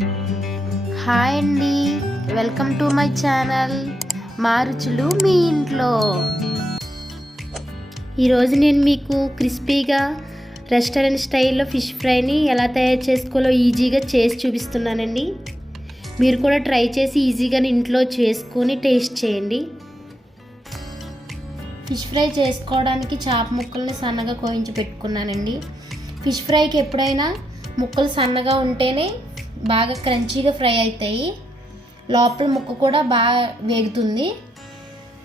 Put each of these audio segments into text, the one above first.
Hi అండి, welcome to my channel మా రుచులు మీ ఇంట్లో. ఈరోజు నేను మీకు క్రిస్పీగా రెస్టారెంట్ స్టైల్లో ఫిష్ ఫ్రైని ఎలా తయారు చేసుకోవాలో ఈజీగా చేసి చూపిస్తున్నానండి. మీరు కూడా ట్రై చేసి ఈజీగా ఇంట్లో చేసుకొని టేస్ట్ చేయండి. ఫిష్ ఫ్రై చేసుకోవడానికి చేప ముక్కల్ని సన్నగా కోయించి పెట్టుకున్నానండి. ఫిష్ ఫ్రైకి ఎప్పుడైనా ముక్కలు సన్నగా ఉంటేనే బాగా క్రంచీగా ఫ్రై అవుతాయి, లోపల ముక్క కూడా బాగా వేగుతుంది.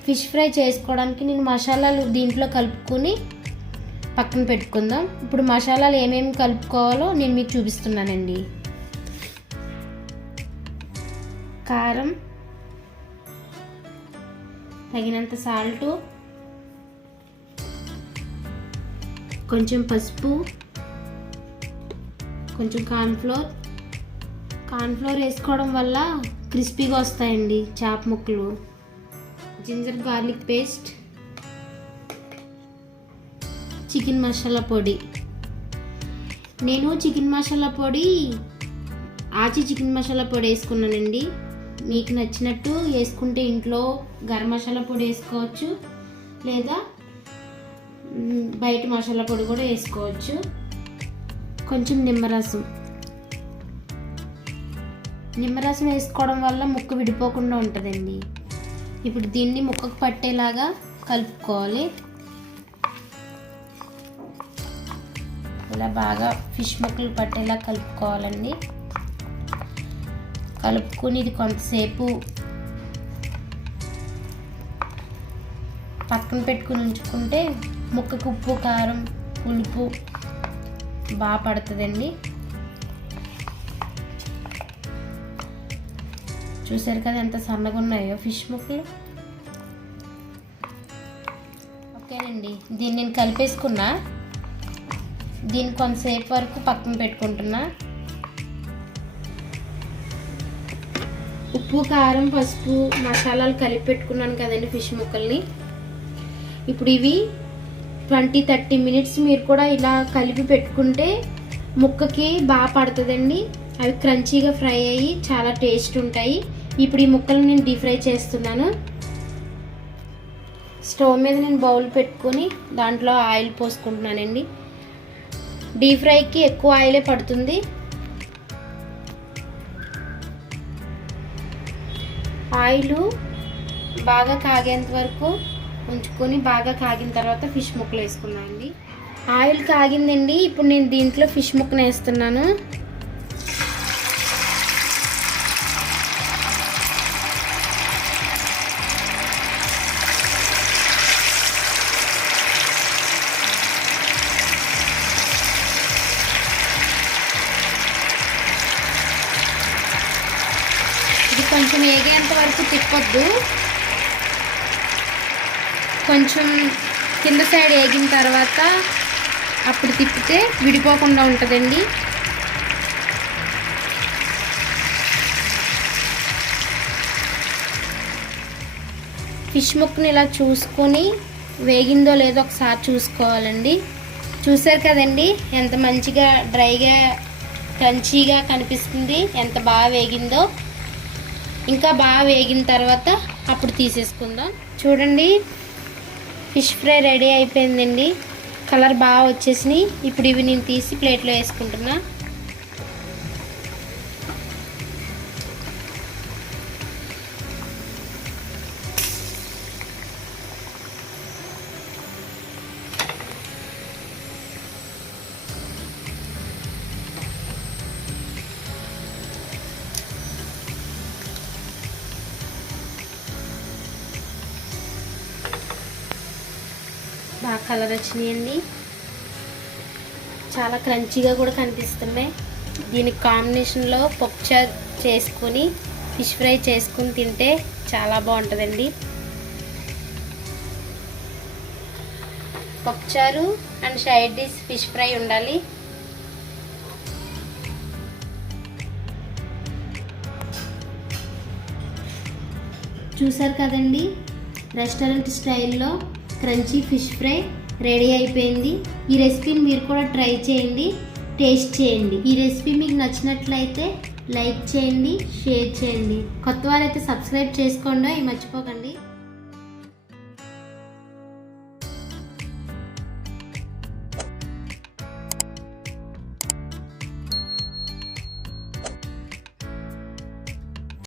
ఫిష్ ఫ్రై చేసుకోవడానికి నేను మసాలాలు దీంట్లో కలుపుకొని పక్కన పెట్టుకుందాం. ఇప్పుడు మసాలాలు ఏమేమి కలుపుకోవాలో నేను మీకు చూపిస్తున్నానండి. కారం, తగినంత సాల్టు, కొంచెం పసుపు, కొంచెం కార్న్ఫ్లోర్ వేసుకోవడం వల్ల క్రిస్పీగా వస్తాయండి చేప ముక్కలు. Ginger garlic paste, chicken masala పొడి. నేను చికెన్ మసాలా పొడి చికెన్ మసాలా పొడి వేసుకున్నానండి. మీకు నచ్చినట్టు వేసుకుంటే ఇంట్లో గరం మసాలా పొడి వేసుకోవచ్చు, లేదా బయట మసాలా పొడి కూడా వేసుకోవచ్చు. కొంచెం నిమ్మరసం వేసుకోవడం వల్ల ముక్క విడిపోకుండా ఉంటుందండి. ఇప్పుడు దీన్ని ముక్కకు పట్టేలాగా కలుపుకోవాలి. ఇలా బాగా ఫిష్ ముక్కలు పట్టేలా కలుపుకోవాలండి. కలుపుకొని ఇది కొంతసేపు పక్కన పెట్టుకుని ఉంచుకుంటే ముక్కకు ఉప్పు, కారం, పులుపు బాగా పడుతుందండి. చూసారు కదా ఎంత సన్నగా ఉన్నాయో ఫిష్ ముక్కలు. ఓకేనండి, దీన్ని నేను కలిపేసుకున్నా. దీన్ని కొంతసేపు వరకు పక్కన పెట్టుకుంటున్నా. ఉప్పు, కారం, పసుపు, మసాలాలు కలిపి పెట్టుకున్నాను కదండి ఫిష్ ముక్కల్ని. ఇప్పుడు ఇవి 20-30 మినిట్స్ మీరు కూడా ఇలా కలిపి పెట్టుకుంటే ముక్కకి బాగా పడుతుందండి. అవి క్రంచీగా ఫ్రై అయ్యి చాలా టేస్ట్ ఉంటాయి. ఇప్పుడు ఈ ముక్కలను నేను డీప్ ఫ్రై చేస్తున్నాను. స్టవ్ మీద నేను బౌల్ పెట్టుకొని దాంట్లో ఆయిల్ పోసుకుంటున్నానండి. డీప్ ఫ్రైకి ఎక్కువ ఆయిలే పడుతుంది. ఆయిల్ బాగా కాగేంత వరకు ఉంచుకొని బాగా కాగిన తర్వాత ఫిష్ ముక్కలు వేసుకున్నాను అండి. ఆయిల్ కాగిందండి. ఇప్పుడు నేను దీంట్లో ఫిష్ ముక్కను వేస్తున్నాను. ఇది కొంచెం వేగేంత వరకు తిప్పొద్దు. కొంచెం కింద సైడ్ వేగిన తర్వాత అప్పుడు తిప్పితే విడిపోకుండా ఉంటుందండి. ఫిష్ ముక్కని ఇలా చూసుకొని వేగిందో లేదో ఒకసారి చూసుకోవాలండి. చూసారు కదండి ఎంత మంచిగా డ్రైగా క్రంచీగా కనిపిస్తుంది, ఎంత బాగా వేగిందో. ఇంకా బాగా వేగిన తర్వాత అప్పుడు తీసేసుకుందాం. చూడండి, ఫిష్ ఫ్రై రెడీ అయిపోయిందండి. కలర్ బాగా వచ్చేసినాయి. ఇప్పుడు ఇవి నేను తీసి ప్లేట్లో వేసుకుంటున్నా. బాగా కలర్ వచ్చినాయండి, చాలా క్రంచీగా కూడా కనిపిస్తున్నాయి. దీనికి కాంబినేషన్లో పప్పుచారు చేసుకొని ఫిష్ ఫ్రై చేసుకుని తింటే చాలా బాగుంటుందండి. పప్పుచారు and side dish fish fry ఉండాలి. చూసారు కదండి, రెస్టారెంట్ స్టైల్లో క్రంచీ ఫిష్ ఫ్రై రెడీ అయిపోయింది. ఈ రెసిపీని మీరు కూడా ట్రై చేయండి, టేస్ట్ చేయండి. ఈ రెసిపీ మీకు నచ్చినట్లయితే లైక్ చేయండి, షేర్ చేయండి. కొత్త వారైతే సబ్స్క్రైబ్ చేసుకోండి, మర్చిపోకండి.